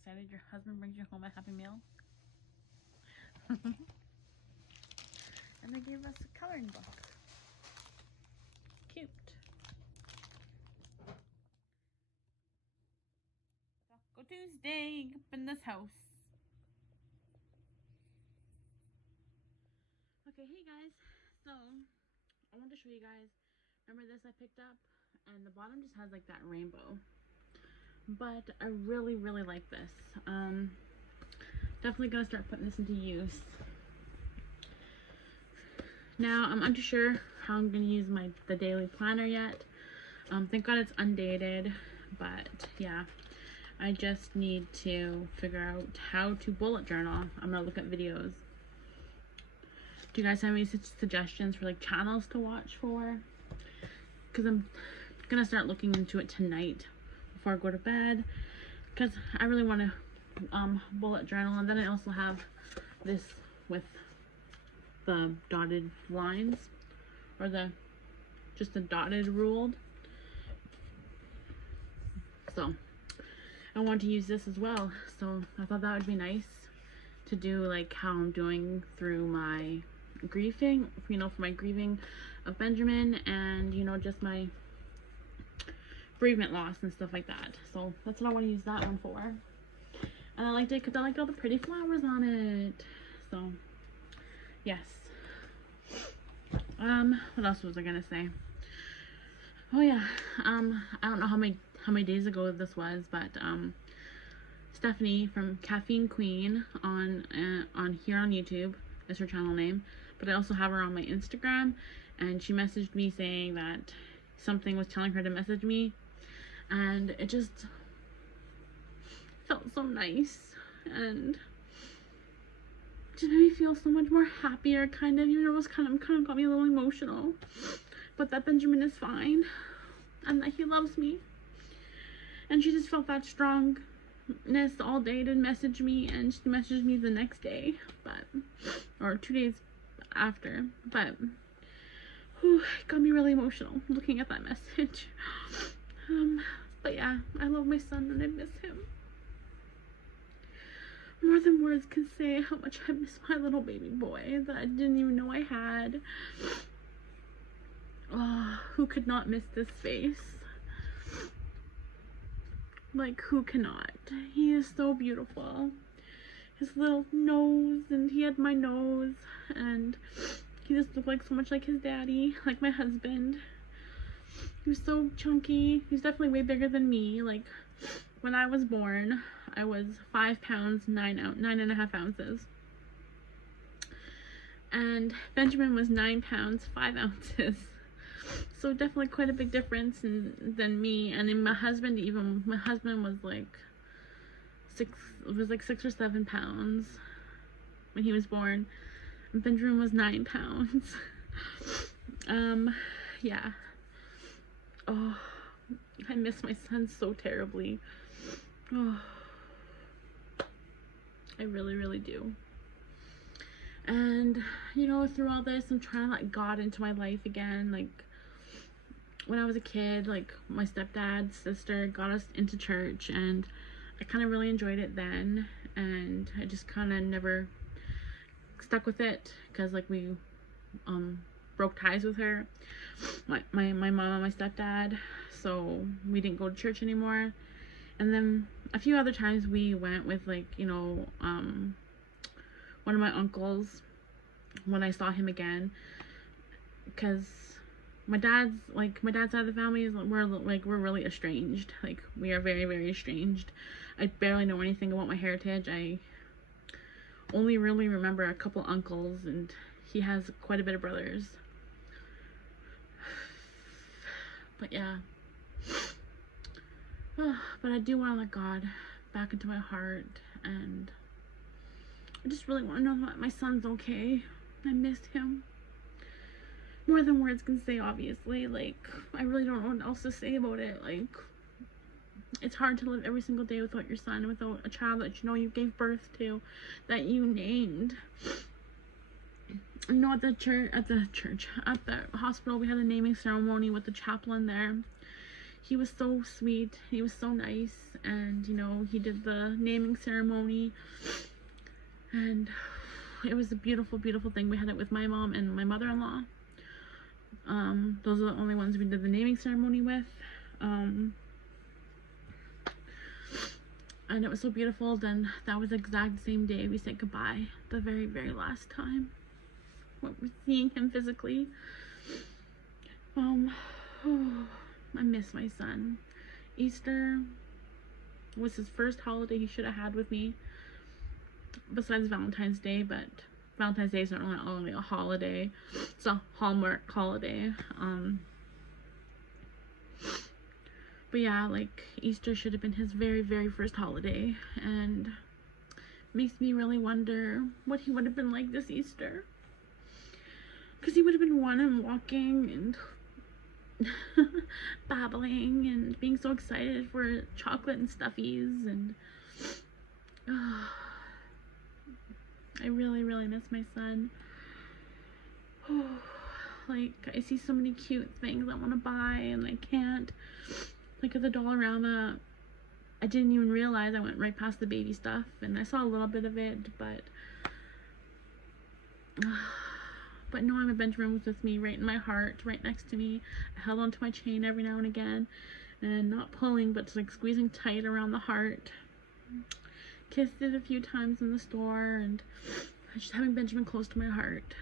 excited your husband brings you home a Happy Meal. And they gave us a coloring book. Cute. Taco Tuesday up in this house. Okay, hey guys. So, I wanted to show you guys. Remember this I picked up? And the bottom just has like that rainbow. But I really, really like this. Definitely gonna start putting this into use. Now, I'm unsure sure how I'm gonna use the daily planner yet. Thank God it's undated, but yeah, I just need to figure out how to bullet journal. I'm gonna look at videos. Do you guys have any suggestions for like channels to watch for? Because I'm gonna start looking into it tonight before I go to bed, because I really want to bullet journal. And then I also have this with the dotted lines, or just the dotted ruled. So I want to use this as well. So I thought that would be nice to do, like how I'm doing through my grieving, for my grieving of Benjamin, and just my bereavement loss and stuff like that. So that's what I want to use that one for. And I liked it because I liked all the pretty flowers on it. So yes. What else was I gonna say? Oh yeah, I don't know how many days ago this was, but Stephanie from Caffeine Queen on here on YouTube is her channel name, but I also have her on my Instagram, and she messaged me saying that something was telling her to message me, and it just felt so nice, and just made me feel so much more happier, kind of, even though it was kind of got me a little emotional, but that Benjamin is fine, and that he loves me, and she just felt that strongness all day to message me, and she messaged me the next day, or 2 days after, but whew, it got me really emotional looking at that message. But yeah, I love my son and I miss him more than words can say. How much I miss my little baby boy that I didn't even know I had. Oh, who could not miss this face? Like, who cannot? He is so beautiful. His little nose, and he had my nose, and he just looked like so much like his daddy, like my husband. He was so chunky. He's definitely way bigger than me. Like, when I was born, I was 5 pounds 9.5 ounces, and Benjamin was 9 pounds 5 ounces. So definitely quite a big difference than me. And then my husband was like 6 or 7 pounds when he was born, and Benjamin was 9 pounds. Yeah. Oh, I miss my son so terribly. Oh, I really, really do. And through all this, I'm trying to let God into my life again. Like, when I was a kid, like, my stepdad's sister got us into church, and I kind of really enjoyed it then, and I just kind of never stuck with it, because like we broke ties with her, my mom and my stepdad, so we didn't go to church anymore. And then a few other times we went with, like, one of my uncles when I saw him again, because my dad's side of the family is we're really estranged. Like, we are very, very estranged. I barely know anything about my heritage. I only really remember a couple uncles, and he has quite a bit of brothers. But yeah. But I do want to let God back into my heart, and I just really want to know that my son's okay. I miss him more than words can say, obviously. Like, I really don't know what else to say about it. Like, it's hard to live every single day without your son, without a child that you gave birth to, that you named. At the hospital, we had a naming ceremony with the chaplain there. he was so sweet. He was so nice. And, you know, he did the naming ceremony. And it was a beautiful, beautiful thing. We had it with my mom and my mother-in-law. Those are the only ones we did the naming ceremony with. And it was so beautiful. Then that was the exact same day we said goodbye. The very, very last time we were seeing him physically. I miss my son. Easter was his first holiday he should have had with me, besides Valentine's Day, but Valentine's Day is not only a holiday, it's a Hallmark holiday. But yeah, like, Easter should have been his very, very first holiday, and makes me really wonder what he would have been like this Easter. Because he would have been one and walking and babbling and being so excited for chocolate and stuffies, and I really, really miss my son. Like, I see so many cute things I want to buy and I can't. Like at the Dollarama, I didn't even realize I went right past the baby stuff, and I saw a little bit of it, but knowing my Benjamin was with me, right in my heart, right next to me, I held onto my chain every now and again, and not pulling, but just like squeezing tight around the heart. Kissed it a few times in the store, and just having Benjamin close to my heart.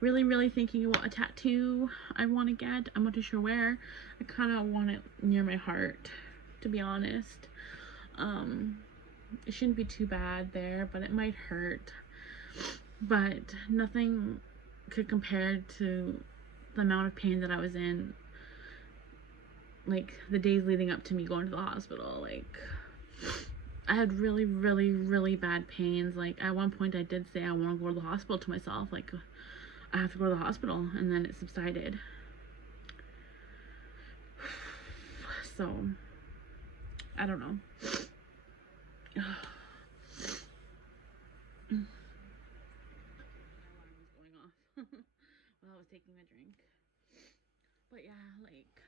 Really, really thinking about a tattoo I want to get. I'm not too sure where. I kind of want it near my heart, to be honest. It shouldn't be too bad there, but it might hurt. But nothing could compare to the amount of pain that I was in, like, the days leading up to me going to the hospital. Like, I had really, really, really bad pains. Like, at one point I did say I want to go to the hospital to myself. Like, I have to go to the hospital, and then it subsided. So, I don't know. Going off while I was taking my drink. But yeah, like,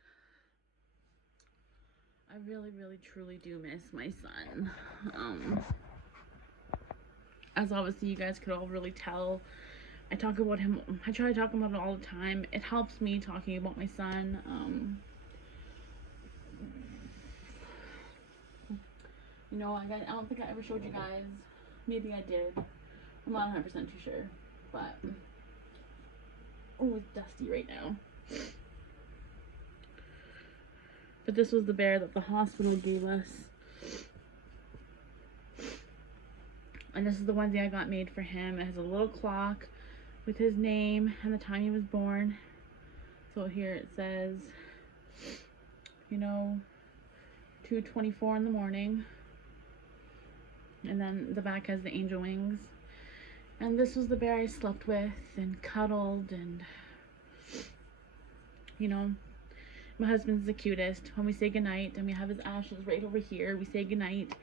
I really, really, truly do miss my son. As obviously you guys could all really tell, I talk about him. I try to talk about it all the time. It helps me talking about my son. You know, I don't think I ever showed you guys. Maybe I did. I'm not 100% too sure. But, oh, it's dusty right now. But this was the bear that the hospital gave us. And this is the onesie I got made for him. It has a little clock with his name and the time he was born. So here it says, you know, 2:24 in the morning. And then the back has the angel wings. And this was the bear I slept with and cuddled, and, you know, my husband's the cutest. When we say goodnight, and we have his ashes right over here, we say goodnight,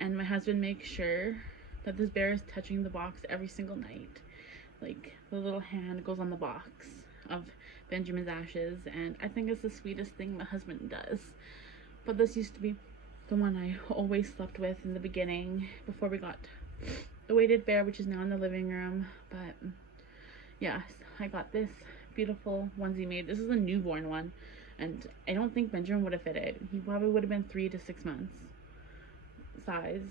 and my husband makes sure that this bear is touching the box every single night. Like, the little hand goes on the box of Benjamin's ashes, and I think it's the sweetest thing my husband does. But this used to be the one I always slept with in the beginning, before we got the weighted bear, which is now in the living room. But yes, I got this beautiful onesie made. This is a newborn one, and I don't think Benjamin would have fit it. He probably would have been 3 to 6 months size.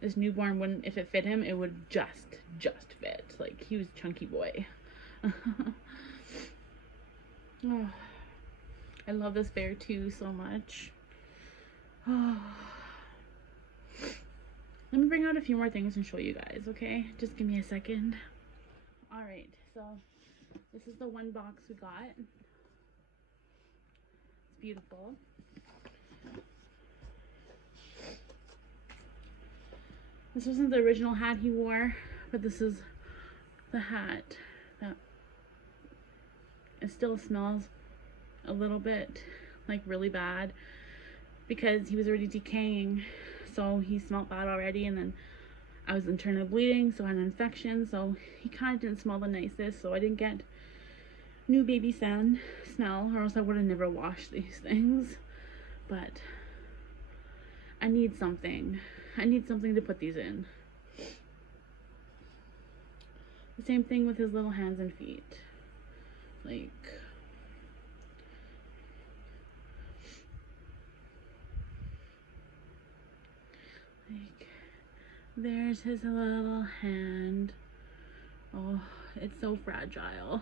This newborn wouldn't, if it fit him, it would just fit. Like, he was a chunky boy. Oh, I love this bear too so much. Oh. Let me bring out a few more things and show you guys, okay? Just give me a second. Alright, so this is the one box we got. It's beautiful. This wasn't the original hat he wore, but this is the hat that it still smells a little bit like really bad because he was already decaying, so he smelled bad already, and then I was internally bleeding, so I had an infection, so he kind of didn't smell the nicest, so I didn't get new baby smell, or else I would have never washed these things. But I need something. I need something to put these in. The same thing with his little hands and feet. Like, there's his little hand. Oh, it's so fragile.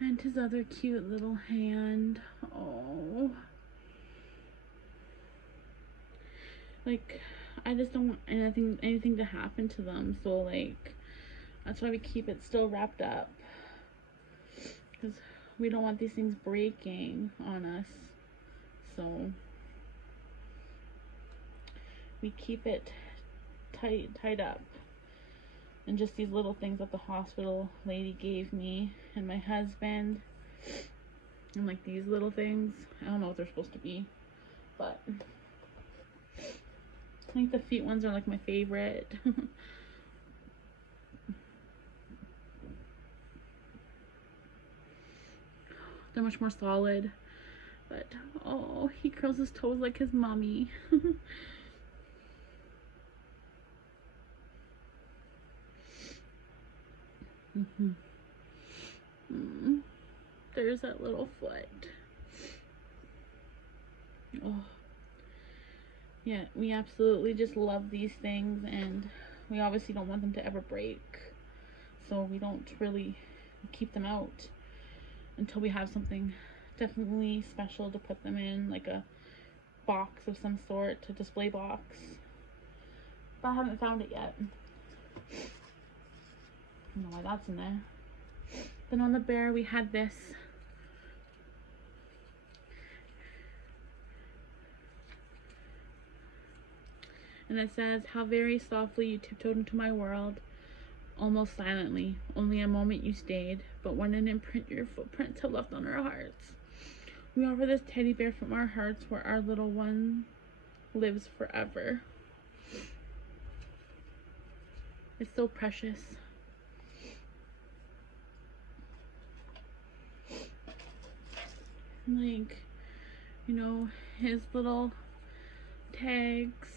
And his other cute little hand. Oh. Like, I just don't want anything to happen to them. So, like, that's why we keep it still wrapped up. Because we don't want these things breaking on us. So, we keep it tied up. And just these little things that the hospital lady gave me and my husband. And like these little things. I don't know what they're supposed to be. But I think the feet ones are like my favorite. They're much more solid. But oh, he curls his toes like his mommy. There's that little foot. Oh. Yeah, we absolutely just love these things, and we obviously don't want them to ever break. So we don't really keep them out until we have something definitely special to put them in, like a box of some sort, a display box. But I haven't found it yet. I don't know why that's in there. Then on the bear we had this. And it says, how very softly you tiptoed into my world, almost silently. Only a moment you stayed, but when an imprint your footprints have left on our hearts. We offer this teddy bear from our hearts where our little one lives forever. It's so precious. Like, you know, his little tags.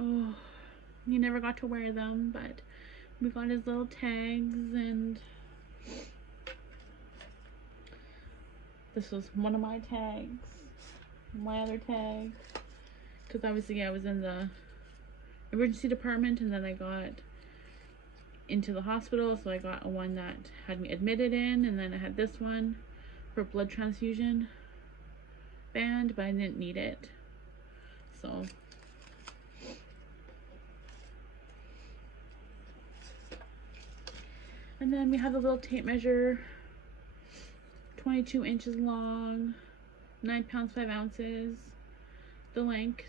Oh, he never got to wear them, but we got his little tags, and this was one of my tags, my other tag, because obviously I was in the emergency department, and then I got into the hospital, so I got one that had me admitted in, and then I had this one for blood transfusion band, but I didn't need it. So and then we have the little tape measure, 22 inches long, 9 pounds 5 ounces, the length,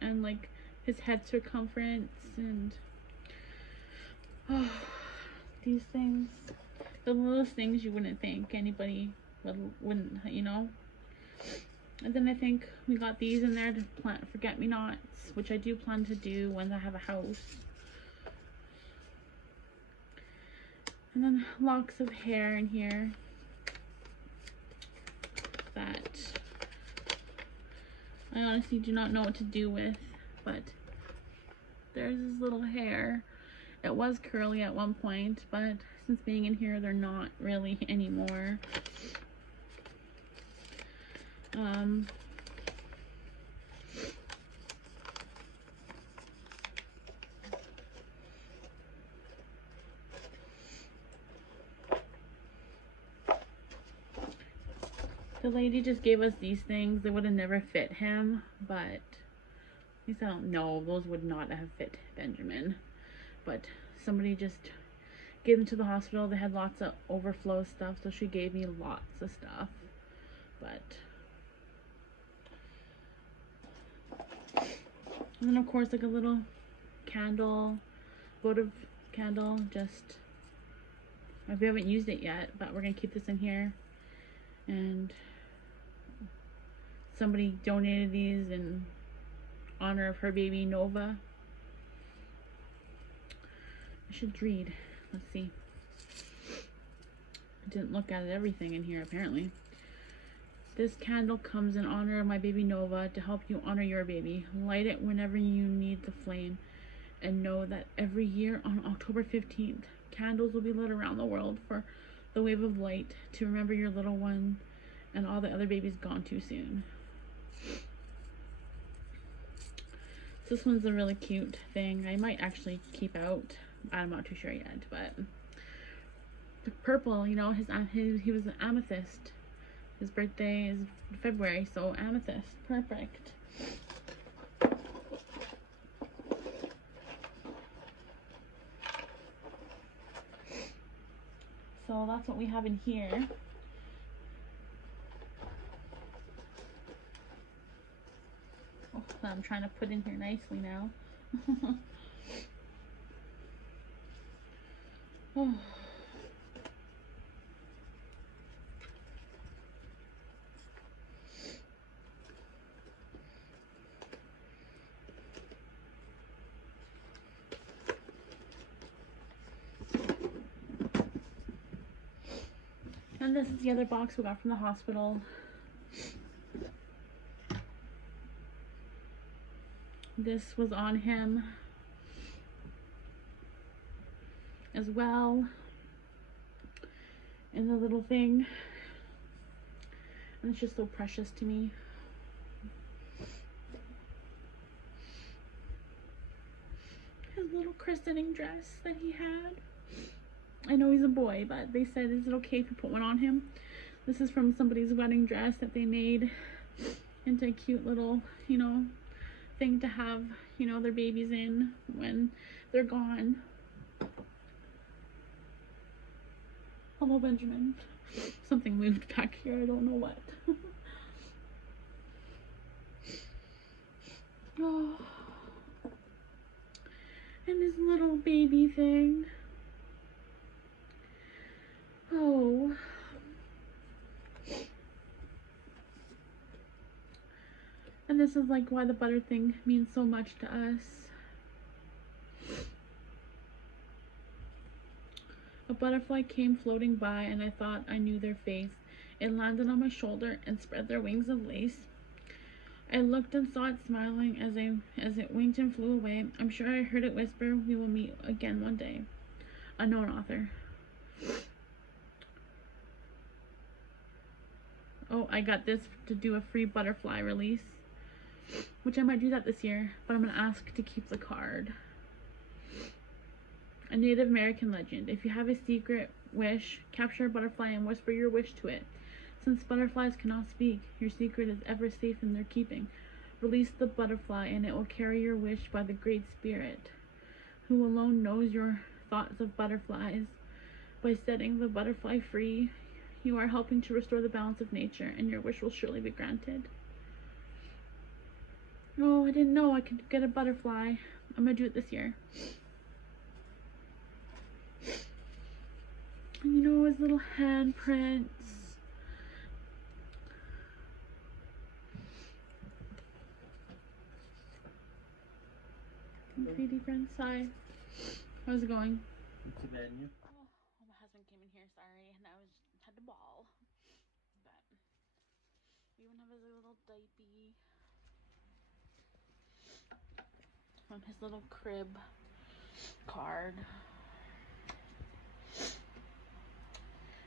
and like his head circumference, and oh, these things, the littlest things you wouldn't think anybody wouldn't, you know. And then I think we got these in there to plant forget-me-nots, which I do plan to do when I have a house. And then locks of hair in here that I honestly do not know what to do with, but there's his little hair. It was curly at one point, but since being in here, they're not really anymore. The lady just gave us these things. They would have never fit him, but at least I don't know. Those would not have fit Benjamin. But somebody just gave them to the hospital. They had lots of overflow stuff, so she gave me lots of stuff. But and then of course like a little candle, votive candle. Just, we haven't used it yet, but we're gonna keep this in here. And somebody donated these in honor of her baby Nova. I should read. Let's see. I didn't look at everything in here, apparently. This candle comes in honor of my baby Nova to help you honor your baby. Light it whenever you need the flame. And know that every year on October 15th, candles will be lit around the world for the wave of light to remember your little one and all the other babies gone too soon. This one's a really cute thing. I might actually keep out. I'm not too sure yet, but the purple, you know, he was an amethyst. His birthday is February, so amethyst, perfect. So that's what we have in here. Oh, I'm trying to put in here nicely now. Oh. And this is the other box we got from the hospital. This was on him as well. And the little thing. And it's just so precious to me. His little christening dress that he had. I know he's a boy, but they said, is it okay if you put one on him? This is from somebody's wedding dress that they made into a cute little, you know, thing to have, you know, their babies in when they're gone. Hello, Benjamin. Something moved back here. I don't know what. Oh. And his little baby thing. Oh. And this is like why the butter thing means so much to us. A butterfly came floating by and I thought I knew their face. It landed on my shoulder and spread their wings of lace. I looked and saw it smiling as it winked and flew away. I'm sure I heard it whisper, we will meet again one day. Unknown author. Oh, I got this to do a free butterfly release, which I might do that this year, but I'm going to ask to keep the card. A Native American legend. If you have a secret wish, capture a butterfly and whisper your wish to it. Since butterflies cannot speak, your secret is ever safe in their keeping. Release the butterfly and it will carry your wish by the Great Spirit, who alone knows your thoughts of butterflies. By setting the butterfly free, you are helping to restore the balance of nature, and your wish will surely be granted. Oh, I didn't know I could get a butterfly. I'm gonna do it this year. And you know, his little handprints. Pretty friends, hi. How's it going? Not too bad, and you? Oh, my husband came in here, sorry, and I had to bawl. But we even have his little diaper from his little crib card.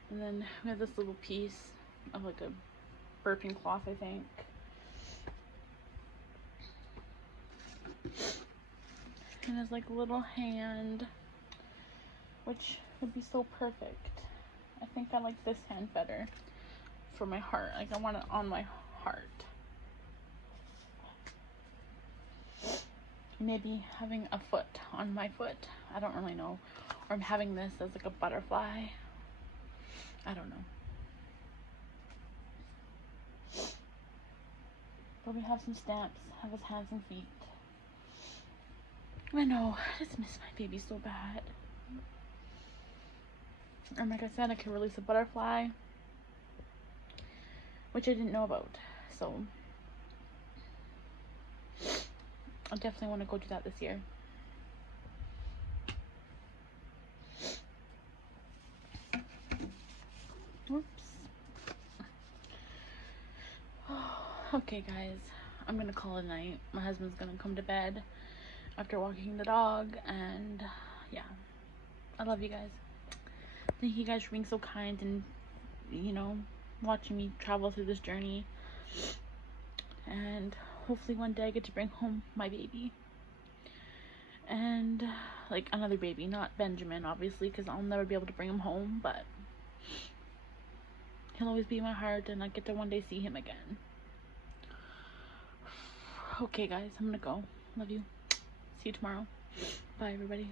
And then we have this little piece of like a burping cloth, I think. And his like little hand, which would be so perfect. I think I like this hand better for my heart. Like I want it on my heart. Maybe having a foot on my foot. I don't really know. Or I'm having this as like a butterfly. I don't know. But we have some stamps. Have his hands and feet. I know. I just miss my baby so bad. And like I said, I could release a butterfly, which I didn't know about. So I definitely want to go do that this year. Whoops. Okay, guys, I'm gonna call it a night. My husband's gonna come to bed after walking the dog, and yeah, I love you guys. Thank you guys for being so kind and, you know, watching me travel through this journey. And hopefully one day I get to bring home my baby. And, like, another baby, not Benjamin, obviously, because I'll never be able to bring him home, but he'll always be in my heart, and I get to one day see him again. Okay, guys, I'm gonna go. Love you. See you tomorrow. Bye, everybody.